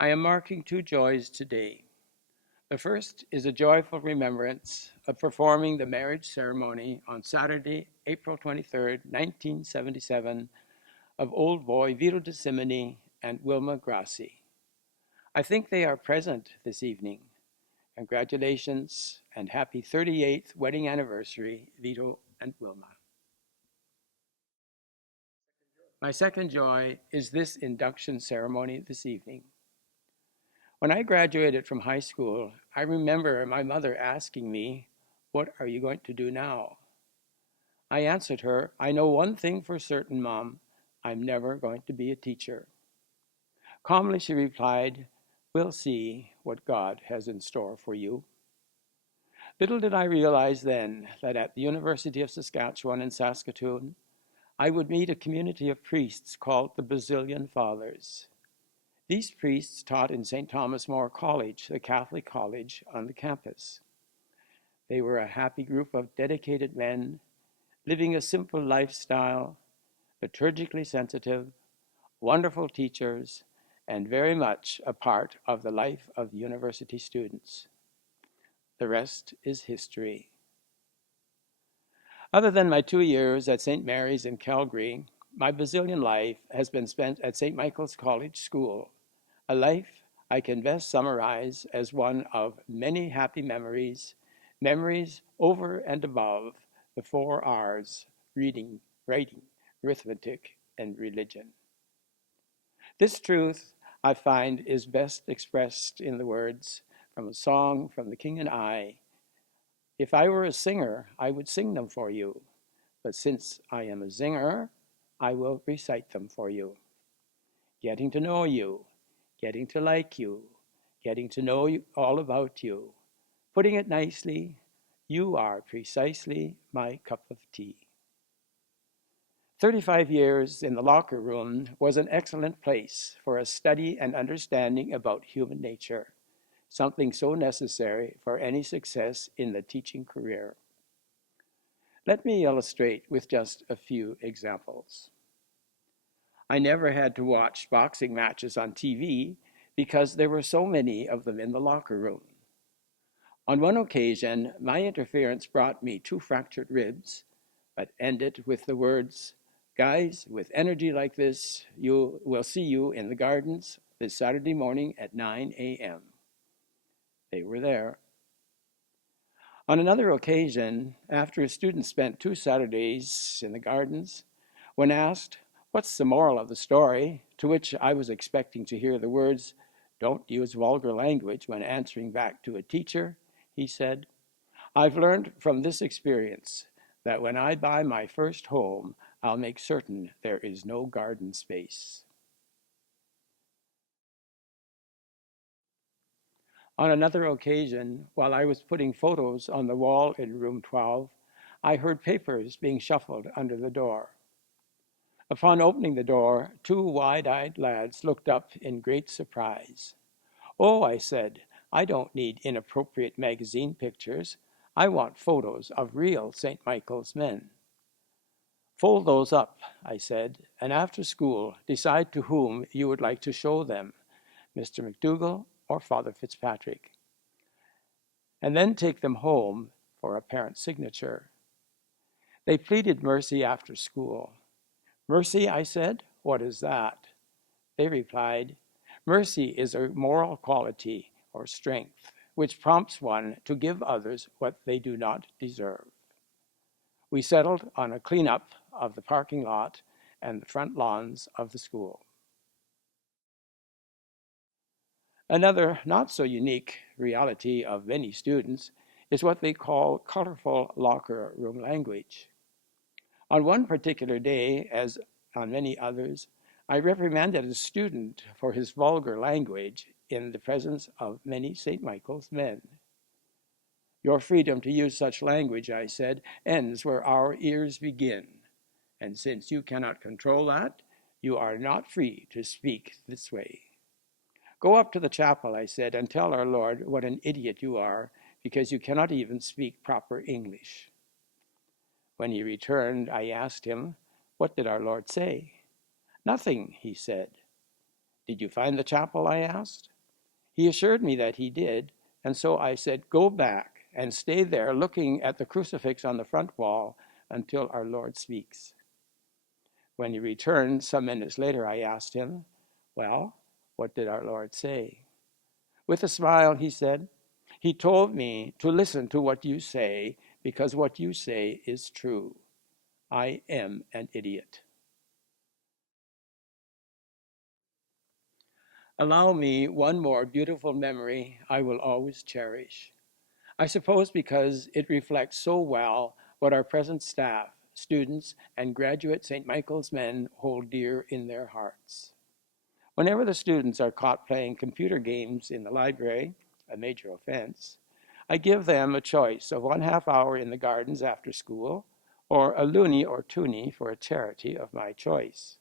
I am marking two joys today. The first is a joyful remembrance of performing the marriage ceremony on Saturday, April 23rd, 1977, of old boy Vito DeSimone and Wilma Grassi. I think they are present this evening. Congratulations and happy 38th wedding anniversary, Vito and Wilma. My second joy is this induction ceremony this evening. When I graduated from high school, I remember my mother asking me, "What are you going to do now?" I answered her, "I know one thing for certain, Mom. I'm never going to be a teacher." Calmly she replied, "We'll see what God has in store for you." Little did I realize then that at the University of Saskatchewan in Saskatoon, I would meet a community of priests called the Basilian Fathers. These priests taught in St. Thomas More College, the Catholic college on the campus. They were a happy group of dedicated men, living a simple lifestyle, liturgically sensitive, wonderful teachers, and very much a part of the life of the university students. The rest is history. Other than my 2 years at St. Mary's in Calgary, my Basilian life has been spent at St. Michael's College School, a life I can best summarize as one of many happy memories, memories over and above the 4 R's: reading, writing, arithmetic, and religion. This truth, I find, is best expressed in the words from a song from The King and I. "If I were a singer, I would sing them for you. But since I am a zinger, I will recite them for you. Getting to know you, getting to like you, getting to know you, all about you. Putting it nicely, you are precisely my cup of tea." 35 years in the locker room was an excellent place for a study and understanding about human nature, something so necessary for any success in the teaching career. Let me illustrate with just a few examples. I never had to watch boxing matches on TV because there were so many of them in the locker room. On one occasion, my interference brought me 2 fractured ribs, but ended with the words, "Guys, with energy like this, we'll see you in the gardens this Saturday morning at 9 a.m. They were there. On another occasion, after a student spent 2 Saturdays in the gardens, when asked, "What's the moral of the story?" to which I was expecting to hear the words, "Don't use vulgar language when answering back to a teacher," he said, "I've learned from this experience that when I buy my first home, I'll make certain there is no garden space." On another occasion, while I was putting photos on the wall in room 12, I heard papers being shuffled under the door. Upon opening the door, 2 wide-eyed lads looked up in great surprise. "Oh," I said, "I don't need inappropriate magazine pictures. I want photos of real St. Michael's men." "Fold those up," I said, "and after school decide to whom you would like to show them, Mr. McDougall or Father Fitzpatrick. And then take them home for a parent's signature." They pleaded mercy after school. "Mercy," I said, "what is that?" They replied, "Mercy is a moral quality or strength which prompts one to give others what they do not deserve." We settled on a cleanup of the parking lot and the front lawns of the school. Another not so unique reality of many students is what they call colorful locker room language. On one particular day, as on many others, I reprimanded a student for his vulgar language in the presence of many St. Michael's men. "Your freedom to use such language," I said, "ends where our ears begin. And since you cannot control that, you are not free to speak this way. Go up to the chapel," I said, "and tell our Lord what an idiot you are because you cannot even speak proper English." When he returned, I asked him, "What did our Lord say?" "Nothing," he said. Did you find the chapel? I asked. He assured me that he did, and so I said, go back and stay there looking at the crucifix on the front wall until our Lord speaks. When he returned some minutes later, I asked him, well, what did our Lord say? With a smile, he said, he told me to listen to what you say because what you say is true. I am an idiot. Allow me one more beautiful memory I will always cherish. I suppose because it reflects so well what our present staff, students, and graduate St. Michael's men hold dear in their hearts. Whenever the students are caught playing computer games in the library, a major offense, I give them a choice of 1/2 hour in the gardens after school or a loonie or toonie for a charity of my choice.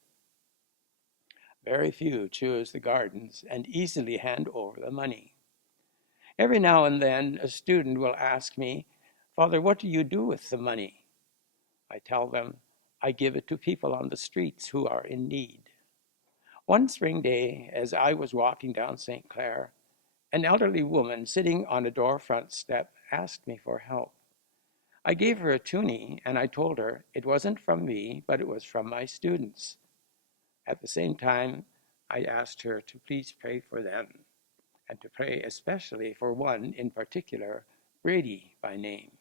Very few choose the gardens and easily hand over the money. Every now and then, a student will ask me, Father, what do you do with the money? I tell them, I give it to people on the streets who are in need. One spring day, as I was walking down St. Clair, an elderly woman sitting on a door front step asked me for help. I gave her a toonie and I told her it wasn't from me, but it was from my students. At the same time, I asked her to please pray for them and to pray especially for one in particular, Brady by name.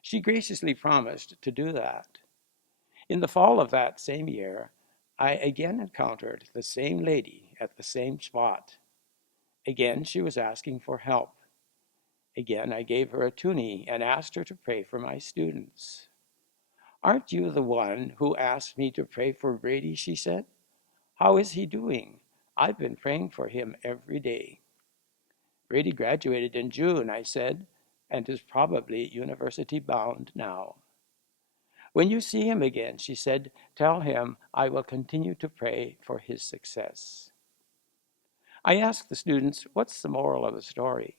She graciously promised to do that. In the fall of that same year, I again encountered the same lady at the same spot. Again, she was asking for help. Again, I gave her a toonie and asked her to pray for my students. Aren't you the one who asked me to pray for Brady, she said. How is he doing? I've been praying for him every day. Brady graduated in June, I said, and is probably university bound now. When you see him again, she said, tell him I will continue to pray for his success. I asked the students, what's the moral of the story?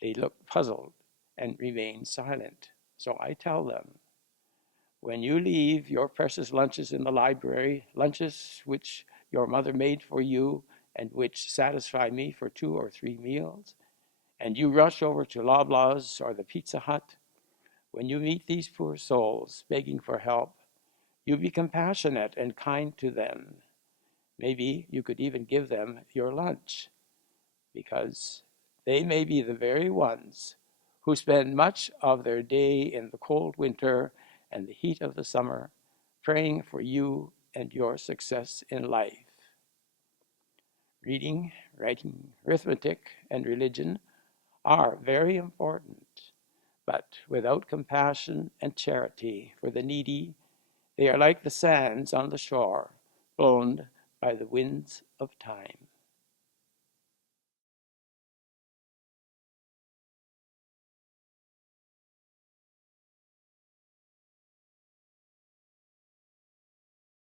They looked puzzled and remained silent. So I tell them, when you leave your precious lunches in the library, lunches which your mother made for you and which satisfy me for 2 or 3 meals, and you rush over to Loblaws or the Pizza Hut, when you meet these poor souls begging for help, you be compassionate and kind to them. Maybe you could even give them your lunch, because they may be the very ones who spend much of their day in the cold winter and the heat of the summer praying for you and your success in life. Reading, writing, arithmetic, and religion are very important, but without compassion and charity for the needy, they are like the sands on the shore, blown by the winds of time.